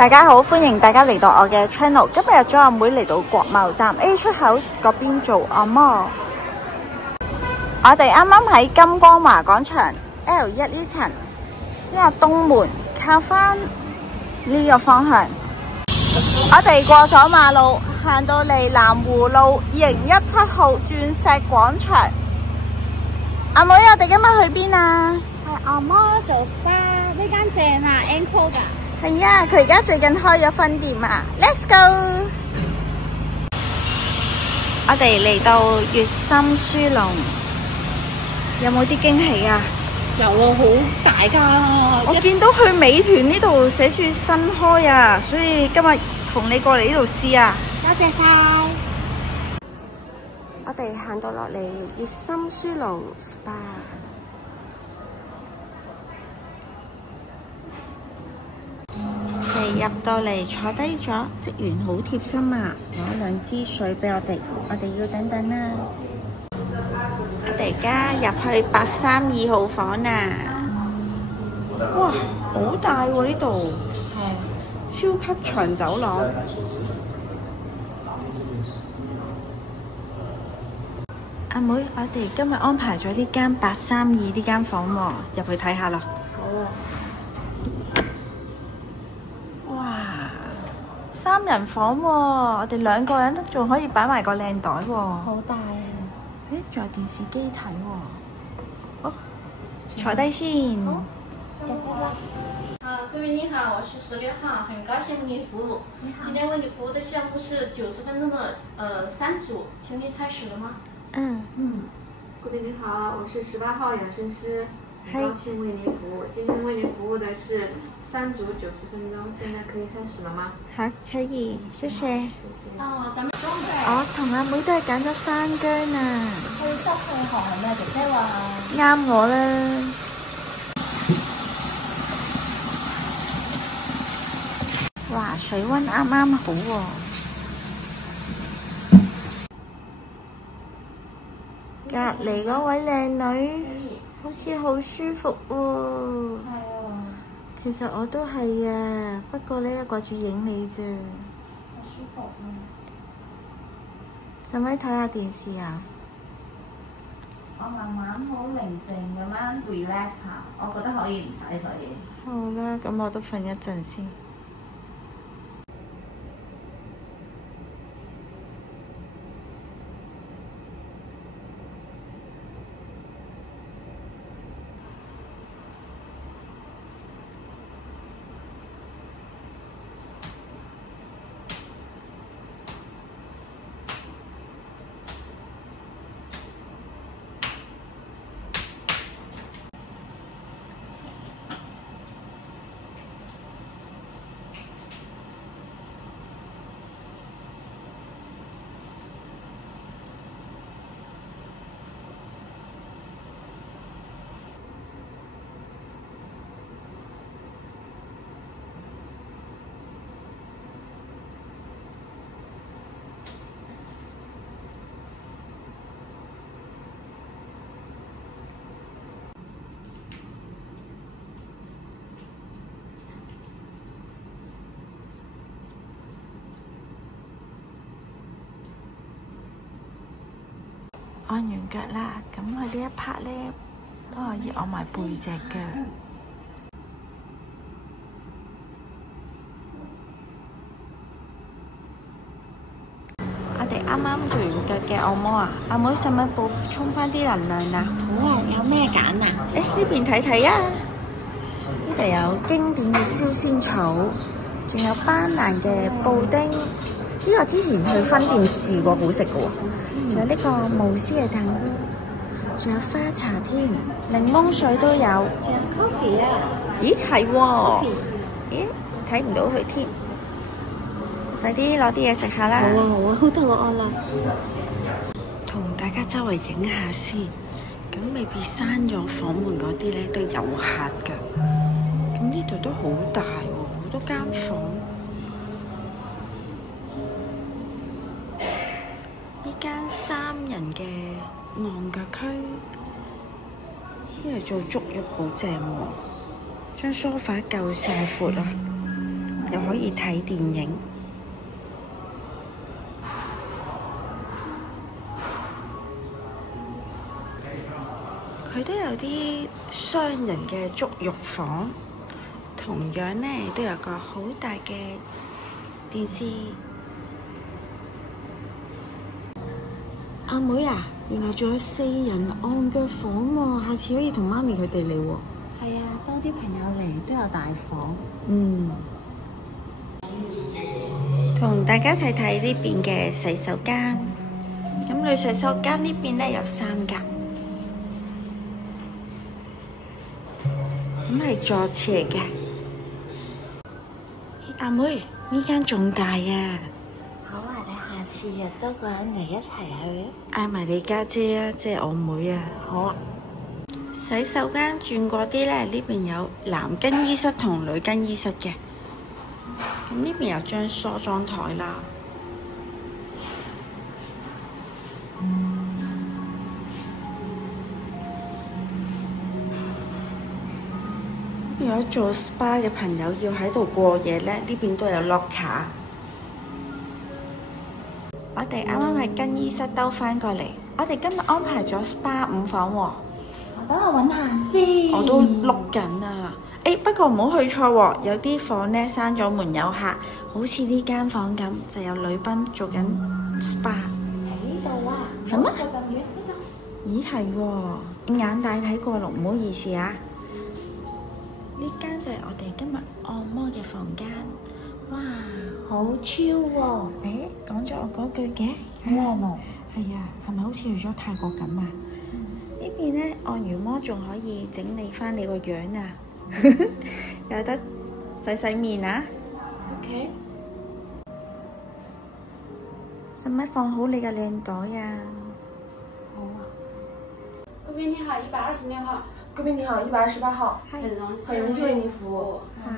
大家好，歡迎大家嚟到我嘅 channel。今日約咗阿妹嚟到國貿站 A 出口嗰邊做按摩。我哋啱啱喺金光華廣場 L1呢層呢個東門靠翻呢個方向。我哋過咗馬路，行到嚟南湖路2017號鑽石廣場。阿妹，我哋今日去邊啊？係按摩做 SPA， 呢間正啊 ，Ankle 㗎。係啊，佢而家最近開咗分店啊 ！Let's go！ 我哋嚟到粵心書龍，有冇啲驚喜啊？有啊，好大㗎！我見到佢美團呢度寫住新開啊，所以今日同你過嚟呢度試啊！多謝晒。我哋行到落嚟粵心書龍 SPA。入到嚟坐低咗，職員好貼心啊，攞2支水俾我哋要等等啦。我哋而家入去832號房啊！哇，好大喎呢度，超級長走廊。阿妹，我哋今日安排咗呢間832呢間房喎，入去睇下咯。好啊。3人房喎，我哋2個人仲可以擺埋個靚袋喎。好大啊！誒，仲有電視機睇喎。好，坐低先。好，坐低啦。各位你好，我是16號，很高興為您服務。今天為你服務的項目是90分鐘的3組，請你開始了嗎？各位你好，我是18號養生師，很高興為您服務。今天為您服務的是3組90分鐘，現在可以開始了嗎？好，可以，謝謝。咱們我同阿妹都係揀咗生薑啊。去濕氣寒係咩？姐姐話啱我啦。哇，水溫啱啱好喎。隔離嗰位靚女好似好舒服喎。係啊，其實我都係啊，不過呢掛住影你啫。好舒服啊！使唔使睇下電視啊？我慢慢好寧靜咁樣 relax 下，我覺得可以唔使，所以好啦，咁我都瞓一陣先。按完腳啦，咁佢呢一 part 咧都可以按埋背脊嘅。我哋啱啱做完腳嘅按摩啊，阿妹使唔使補充翻啲能量啊？好啊，有咩揀啊？呢邊睇睇啊！呢度有經典嘅燒仙草，仲有班蘭嘅布丁。呢個之前去分店試過，好食嘅喎。仲有呢個慕斯嘅蛋糕，仲有花茶添，檸檬水都有。仲有 coffee 啊？咦，係喎。咦，睇唔到佢添。快啲攞啲嘢食下啦。好啊好啊，好肚餓啦。同大家周圍影下先。咁未必閂咗房門嗰啲咧都有客㗎。咁呢度都好大喎，好多間房。呢間3人嘅按腳區，呢度做足浴好正喎，張梳化夠晒闊啊！又可以睇電影。佢都有啲雙人嘅足浴房，同樣呢都有個好大嘅電視。阿妹啊，原來仲有4人按腳房喎，下次可以同媽咪佢哋嚟喎。係啊，多啲朋友嚟都有大房。同大家睇睇呢邊嘅洗手間。咁女洗手間呢邊呢有3格，咁係坐廁嚟嘅。阿妹，呢間仲大啊！好啊，你下次約多個人嚟一齊去啊！嗌埋你家姐啊，即係我妹啊。好啊。洗手間轉過啲呢，呢邊有男更衣室同女更衣室嘅。咁呢邊有張梳妝台啦。如果做 SPA 嘅朋友要喺度過夜呢，呢邊都有 locker。我哋啱啱喺更衣室兜返過嚟，我哋今日安排咗 SPA 5房喎。等我揾下先。我都碌緊啊！不過唔好去錯喎，有啲房呢閂咗門有客，好似呢間房咁，就有女賓做緊 SPA。喺呢度啊。係咩？冇咁遠呢度。咦係喎，眼大睇過龍，唔好意思啊。呢間就係我哋今日按摩嘅房間。哇，好超喎。講咗我嗰句嘅。咩喎？係啊，係咪好似去咗泰國咁啊？呢邊呢，按完摩仲可以整理翻你個樣啊，有得洗面啊。OK。使唔使放好你嘅靚袋啊？好啊。贵宾你好，126號。貴賓你好，128號。係，很榮幸為您服務。好，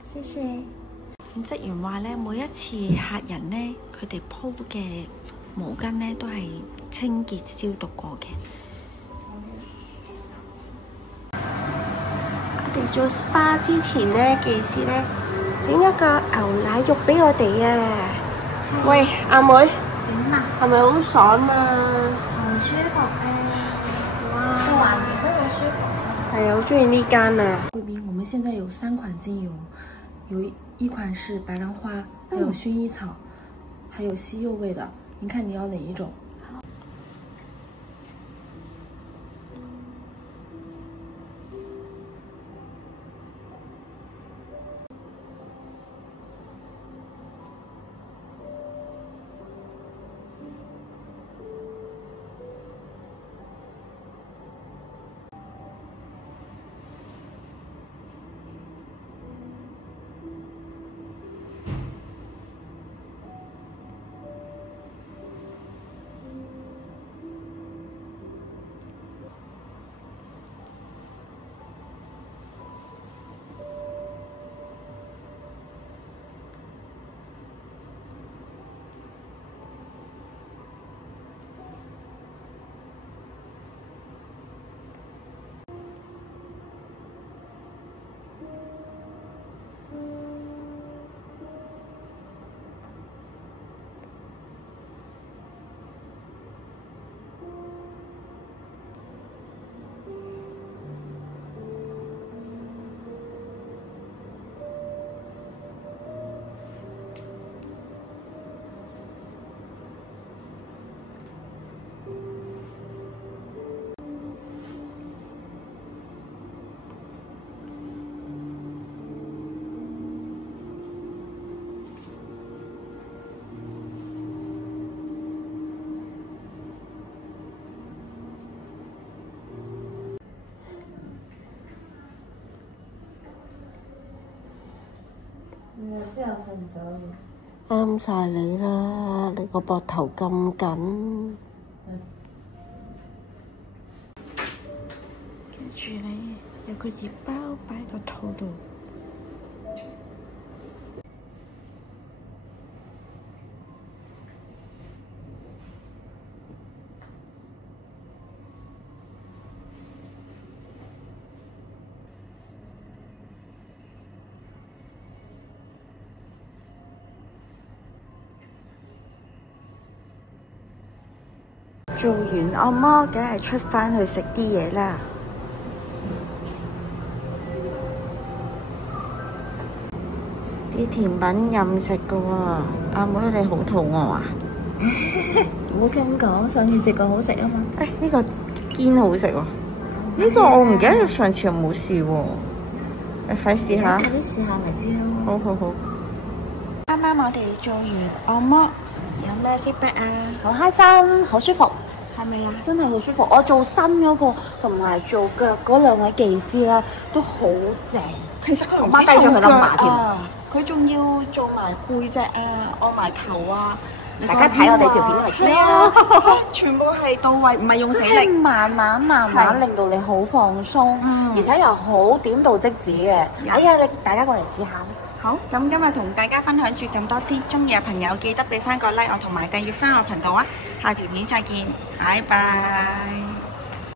謝謝。咁職員話呢，每一次客人呢，佢哋鋪嘅毛巾呢，都係清潔消毒過嘅。我哋做 SPA 之前呢，技師呢整一個牛奶浴俾我哋啊！喂，阿妹，點啊？係咪好爽啊？好舒服啊！哇，個環境都好舒服啊！係啊，好中意呢間啊！貴賓，我們現在有3款精油，有一款是白蘭花，還有薰衣草，還有西柚味的，您看你要哪一種？之後瞓咗。啱晒你啦！你個膊頭咁緊，跟住你有個熱包擺喺個肚度。做完按摩，梗係出翻去食啲嘢啦。啲甜品任食噶喎，阿妹你好肚餓啊？唔好咁講，上次食過好食啊嘛。誒呢個堅好食喎，呢個我唔記得上次有冇試喎。你快試下。快啲試下咪知咯。好好好。啱啱我哋做完按摩，有咩 feedback 啊？好開心，好舒服，係咪啊？真係好舒服。我做身嗰個同埋做腳嗰兩位技師啦，都好正。其實佢唔我止做腳低咗佢諗埋添啊，佢仲要做埋背脊啊，按埋頭啊。大家睇我哋條片就知係啊，全部係到位，唔係用死力。慢慢令到你好放鬆，而且又好點到即止嘅。哎呀，大家過嚟試下啦。好，咁今日同大家分享住咁多先，中意嘅朋友記得俾翻個 like 我同埋訂閱翻我頻道啊！下條片再見，拜拜。